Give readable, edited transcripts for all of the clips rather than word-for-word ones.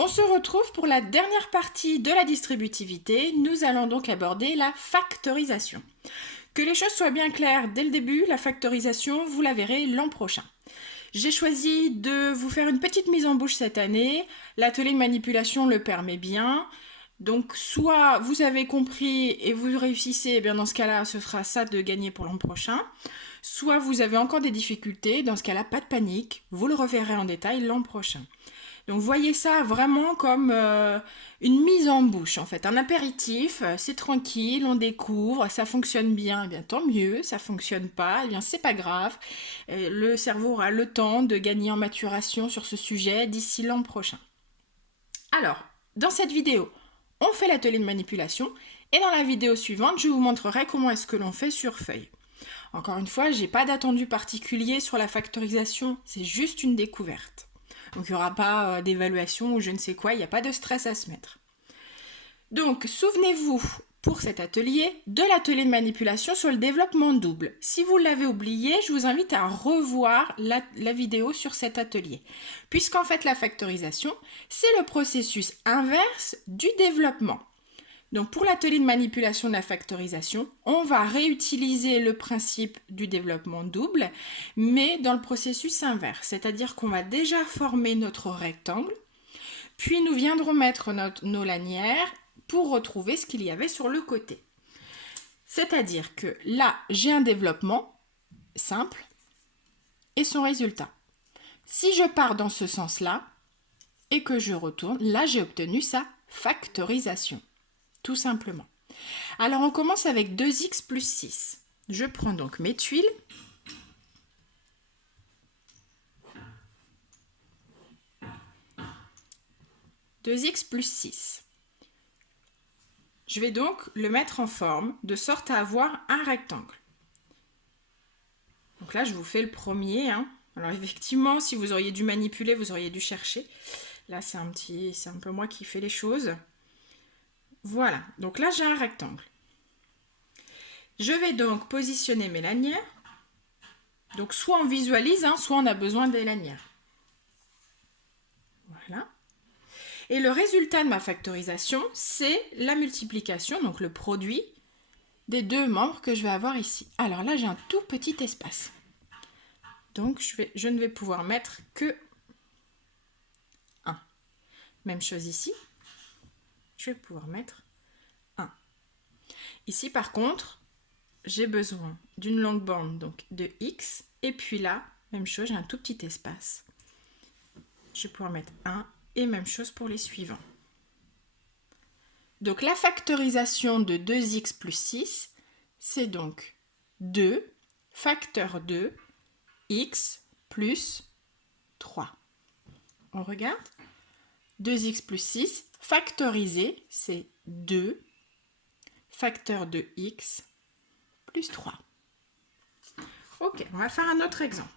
On se retrouve pour la dernière partie de la distributivité. Nous allons donc aborder la factorisation. Que les choses soient bien claires dès le début, la factorisation, vous la verrez l'an prochain. J'ai choisi de vous faire une petite mise en bouche cette année. L'atelier de manipulation le permet bien. Donc soit vous avez compris et vous réussissez, et bien dans ce cas-là, ce sera ça de gagner pour l'an prochain. Soit vous avez encore des difficultés, dans ce cas-là, pas de panique, vous le reverrez en détail l'an prochain. Donc voyez ça vraiment comme une mise en bouche en fait, un apéritif, c'est tranquille, on découvre, ça fonctionne bien, eh bien tant mieux, ça fonctionne pas, eh bien c'est pas grave. Le cerveau aura le temps de gagner en maturation sur ce sujet d'ici l'an prochain. Alors, dans cette vidéo, on fait l'atelier de manipulation et dans la vidéo suivante, je vous montrerai comment est-ce que l'on fait sur feuille. Encore une fois, j'ai pas d'attendu particulier sur la factorisation, c'est juste une découverte. Donc il n'y aura pas d'évaluation ou je ne sais quoi, il n'y a pas de stress à se mettre. Donc souvenez-vous pour cet atelier de l'atelier de manipulation sur le développement double. Si vous l'avez oublié, je vous invite à revoir la vidéo sur cet atelier. Puisqu'en fait la factorisation, c'est le processus inverse du développement. Donc pour l'atelier de manipulation de la factorisation, on va réutiliser le principe du développement double, mais dans le processus inverse. C'est-à-dire qu'on va déjà former notre rectangle, puis nous viendrons mettre nos lanières pour retrouver ce qu'il y avait sur le côté. C'est-à-dire que là, j'ai un développement simple et son résultat. Si je pars dans ce sens-là et que je retourne, là j'ai obtenu sa factorisation. Tout simplement. Alors on commence avec 2x plus 6. Je prends donc mes tuiles. « 2x plus 6. Je vais donc le mettre en forme de sorte à avoir un rectangle. Donc là, je vous fais le premier. Alors effectivement, si vous auriez dû manipuler, vous auriez dû chercher. Là, c'est un peu moi qui fais les choses. Voilà, donc là j'ai un rectangle. Je vais donc positionner mes lanières. Donc soit on visualise, soit on a besoin des lanières. Voilà. Et le résultat de ma factorisation, c'est la multiplication, donc le produit des deux membres que je vais avoir ici. Alors là j'ai un tout petit espace. Donc je ne vais pouvoir mettre que 1. Même chose ici. Je vais pouvoir mettre 1. Ici par contre, j'ai besoin d'une longue bande donc de x. Et puis là, même chose, j'ai un tout petit espace. Je vais pouvoir mettre 1 et même chose pour les suivants. Donc la factorisation de 2x plus 6, c'est donc 2 facteur 2 x plus 3. On regarde. 2x plus 6 factorisé, c'est 2 facteur de x plus 3. Ok, on va faire un autre exemple.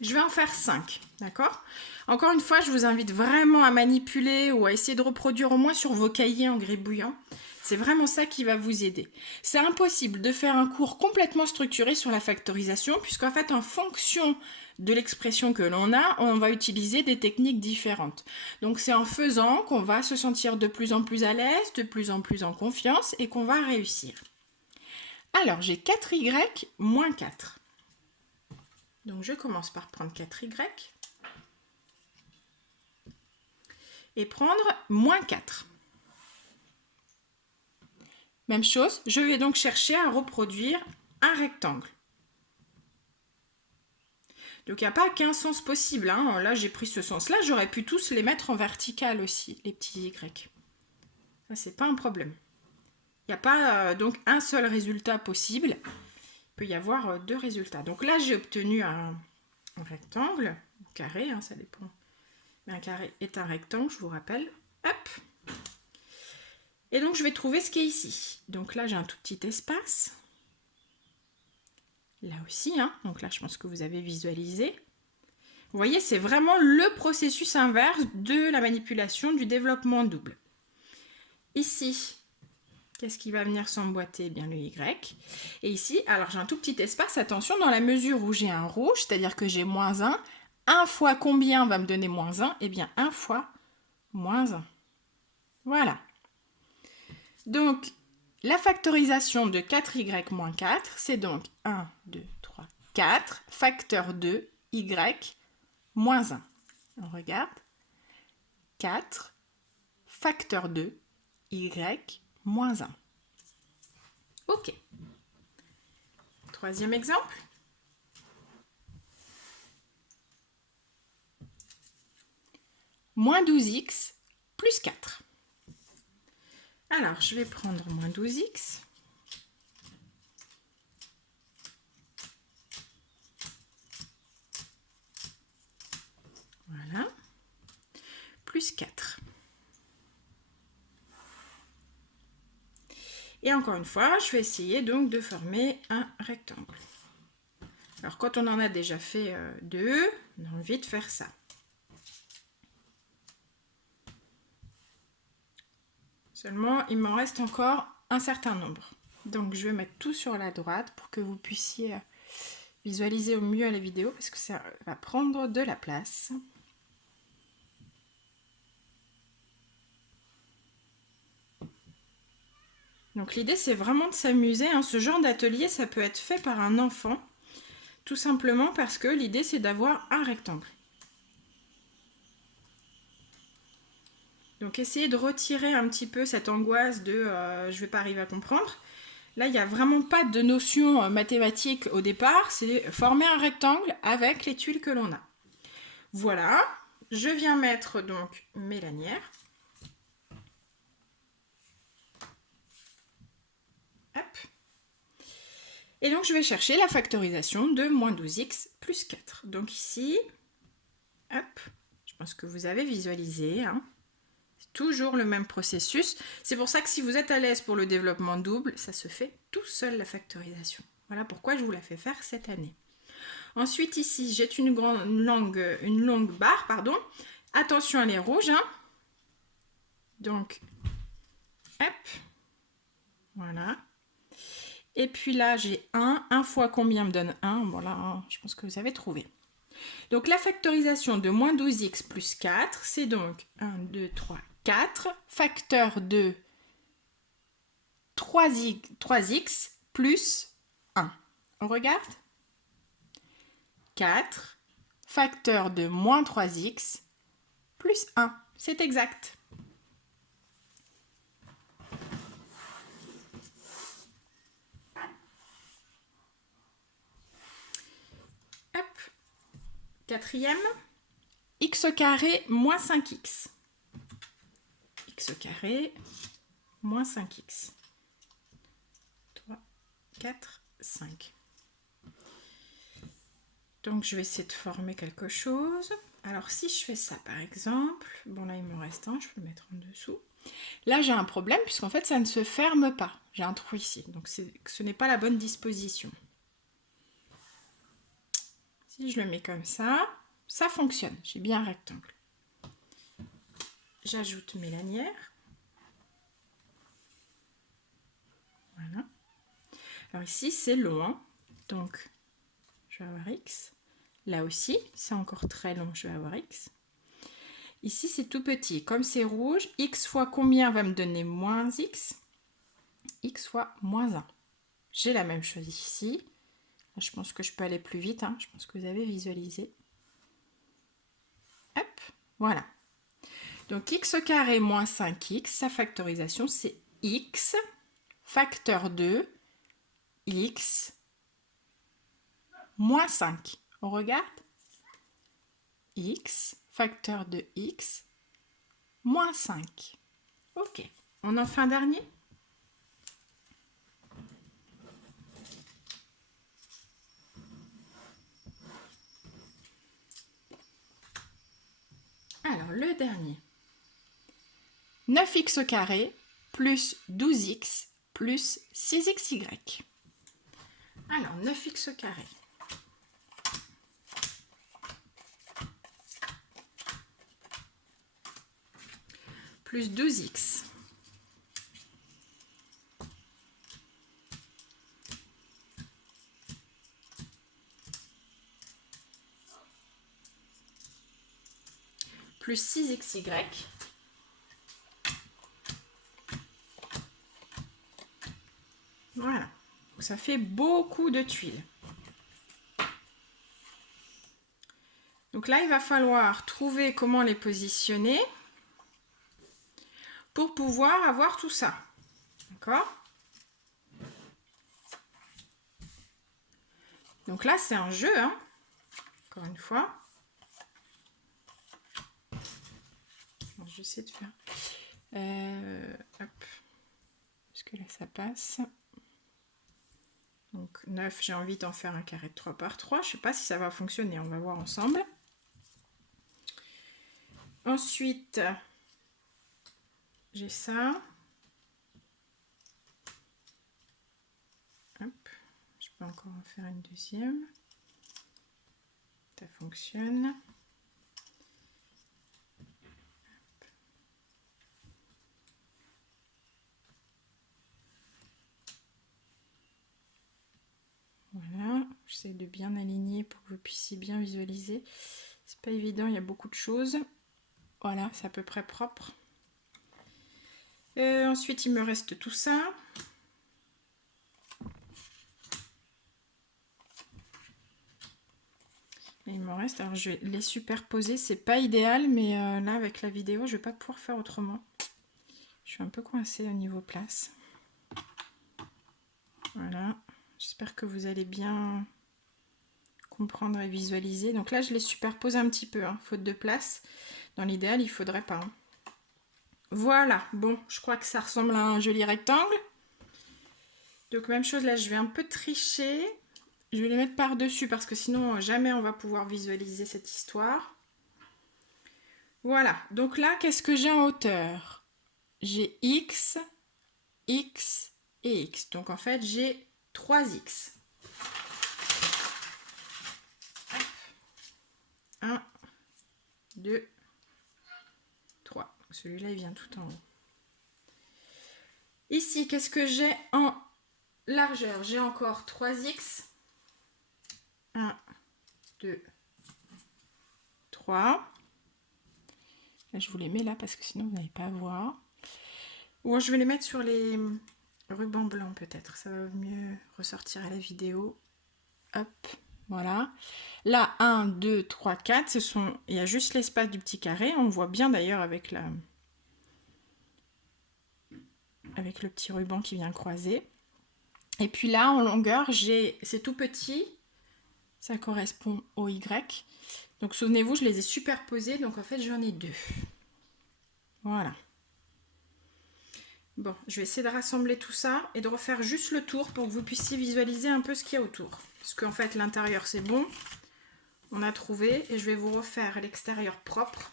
Je vais en faire 5, d'accord? Encore une fois, je vous invite vraiment à manipuler ou à essayer de reproduire au moins sur vos cahiers en gribouillant. C'est vraiment ça qui va vous aider. C'est impossible de faire un cours complètement structuré sur la factorisation, puisqu'en fait, en fonction de l'expression que l'on a, on va utiliser des techniques différentes. Donc c'est en faisant qu'on va se sentir de plus en plus à l'aise, de plus en plus en confiance et qu'on va réussir. Alors, j'ai 4y moins 4. Donc, je commence par prendre 4y et prendre moins 4. Même chose, je vais donc chercher à reproduire un rectangle. Donc, il n'y a pas qu'un sens possible. Là, j'ai pris ce sens-là. J'aurais pu tous les mettre en vertical aussi, les petits y. Ça, c'est pas un problème. Il n'y a pas donc un seul résultat possible. Il peut y avoir deux résultats. Donc là, j'ai obtenu un rectangle, un carré, ça dépend. Mais un carré est un rectangle, je vous rappelle. Hop. Et donc, je vais trouver ce qui est ici. Donc là, j'ai un tout petit espace. Là aussi, donc là, je pense que vous avez visualisé. Vous voyez, c'est vraiment le processus inverse de la manipulation du développement double. Ici, qu'est-ce qui va venir s'emboîter? Bien le Y. Et ici, alors j'ai un tout petit espace, attention, dans la mesure où j'ai un rouge, c'est-à-dire que j'ai moins 1, 1 fois combien va me donner moins 1? Eh bien 1 fois moins 1. Voilà. Donc, la factorisation de 4y moins 4, c'est donc 1, 2, 3, 4, facteur de y moins 1. On regarde. 4, facteur de y moins 1. OK. Troisième exemple. Moins 12x plus 4. Alors, je vais prendre moins 12x. Voilà. Plus 4. Et encore une fois, je vais essayer donc de former un rectangle. Alors, quand on en a déjà fait 2, on a envie de faire ça. Seulement, il m'en reste encore un certain nombre. Donc, je vais mettre tout sur la droite pour que vous puissiez visualiser au mieux la vidéo parce que ça va prendre de la place. Donc, l'idée, c'est vraiment de s'amuser. Hein. Ce genre d'atelier, ça peut être fait par un enfant, tout simplement parce que l'idée, c'est d'avoir un rectangle. Donc, essayez de retirer un petit peu cette angoisse de je ne vais pas arriver à comprendre. Là, il n'y a vraiment pas de notion mathématique au départ, c'est former un rectangle avec les tuiles que l'on a. Voilà, je viens mettre donc mes lanières. Hop. Et donc, je vais chercher la factorisation de moins 12x plus 4. Donc ici, hop, je pense que vous avez visualisé, hein. Toujours le même processus. C'est pour ça que si vous êtes à l'aise pour le développement double, ça se fait tout seul la factorisation. Voilà pourquoi je vous la fais faire cette année. Ensuite ici, j'ai une longue barre, pardon. Attention, elle est rouge. Hein. Donc, hop, voilà. Et puis là, j'ai 1. 1 fois combien me donne 1? Voilà, je pense que vous avez trouvé. Donc la factorisation de moins 12x plus 4, c'est donc 1, 2, 3, 4, facteur de 3x plus 1. On regarde. 4, facteur de moins 3x plus 1. C'est exact. Hop. Quatrième. X carré moins 5x. X carré moins 5x. 3, 4, 5. Donc, je vais essayer de former quelque chose. Alors, si je fais ça, par exemple, bon, là, il me reste un, je peux le mettre en dessous. Là, j'ai un problème, puisqu'en fait, ça ne se ferme pas. J'ai un trou ici, donc ce n'est pas la bonne disposition. Si je le mets comme ça fonctionne. J'ai bien un rectangle. J'ajoute mes lanières. Voilà. Alors ici, c'est long, hein. Donc, je vais avoir x. Là aussi, c'est encore très long, je vais avoir x. Ici, c'est tout petit. Comme c'est rouge, x fois combien va me donner moins x? X fois moins 1. J'ai la même chose ici. Je pense que je peux aller plus vite. Hein. Je pense que vous avez visualisé. Hop, voilà. Donc, x carré moins 5x, sa factorisation, c'est x facteur de x moins 5. On regarde. X facteur de x moins 5. Ok. On en fait un dernier? Alors, le dernier. 9x carré plus 12x plus 6xy. Alors, 9x carré. Plus 12x. Plus 6xy. Voilà. Donc, ça fait beaucoup de tuiles. Donc là, il va falloir trouver comment les positionner pour pouvoir avoir tout ça. D'accord? Donc là, c'est un jeu, hein, encore une fois. Bon, j'essaie de faire... hop. Parce que là, ça passe. Donc 9, j'ai envie d'en faire un carré de 3 par 3. Je ne sais pas si ça va fonctionner, on va voir ensemble. Ensuite, j'ai ça. Hop. Je peux encore en faire une deuxième. Ça fonctionne. Voilà, j'essaie de bien aligner pour que vous puissiez bien visualiser. C'est pas évident, il y a beaucoup de choses. Voilà, c'est à peu près propre. Ensuite, il me reste tout ça. Et il me reste, alors je vais les superposer, c'est pas idéal, mais là avec la vidéo, je vais pas pouvoir faire autrement. Je suis un peu coincée au niveau place. Voilà, j'espère que vous allez bien comprendre et visualiser. Donc là, je les superpose un petit peu, hein, faute de place. Dans l'idéal, il faudrait pas. Hein. Voilà, bon, je crois que ça ressemble à un joli rectangle. Donc même chose, là, je vais un peu tricher. Je vais les mettre par-dessus parce que sinon, jamais on va pouvoir visualiser cette histoire. Voilà, donc là, qu'est-ce que j'ai en hauteur? J'ai X, X et X. Donc en fait, j'ai 3X. 1, 2, 3. Celui-là, il vient tout en haut. Ici, qu'est-ce que j'ai en largeur? J'ai encore 3X. 1, 2, 3. Là, je vous les mets là parce que sinon, vous n'allez pas voir. Ou je vais les mettre sur les rubans blancs peut-être. Ça va mieux ressortir à la vidéo. Hop, voilà. Là, 1, 2, 3, 4. Il y a juste l'espace du petit carré. On voit bien d'ailleurs avec le petit ruban qui vient croiser. Et puis là, en longueur, c'est tout petit. Ça correspond au Y. Donc souvenez-vous, je les ai superposés. Donc en fait, j'en ai 2. Voilà. Bon, je vais essayer de rassembler tout ça et de refaire juste le tour pour que vous puissiez visualiser un peu ce qu'il y a autour. Parce qu'en fait, l'intérieur, c'est bon. On a trouvé et je vais vous refaire l'extérieur propre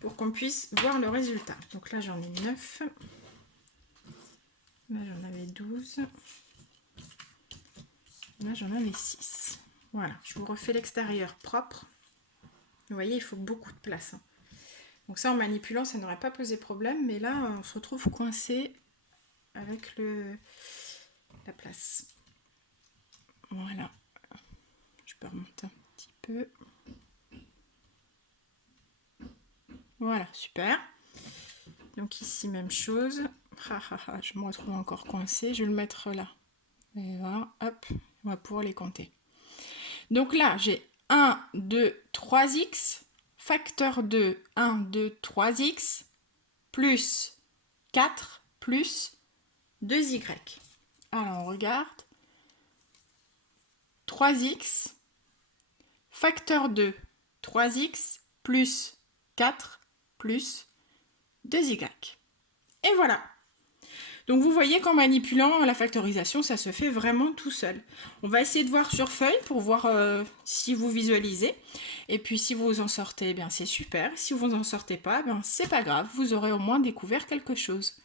pour qu'on puisse voir le résultat. Donc là, j'en ai 9. Là, j'en avais 12. Là, j'en avais 6. Voilà, je vous refais l'extérieur propre. Vous voyez, il faut beaucoup de place. Hein. Donc ça, en manipulant, ça n'aurait pas posé problème. Mais là, on se retrouve coincé avec la place. Voilà. Je peux remonter un petit peu. Voilà, super. Donc ici, même chose. Je me retrouve encore coincée. Je vais le mettre là. Et voilà, hop, on va pouvoir les compter. Donc là, j'ai 1, 2, 3x, facteur 2, 1, 2, 3x, plus 4, plus 2y. Alors, on regarde. 3x, facteur 2, 3x, plus 4, plus 2y. Et voilà. Donc vous voyez qu'en manipulant la factorisation, ça se fait vraiment tout seul. On va essayer de voir sur feuille pour voir si vous visualisez. Et puis si vous en sortez, eh bien c'est super. Si vous n'en sortez pas, eh bien c'est pas grave. Vous aurez au moins découvert quelque chose.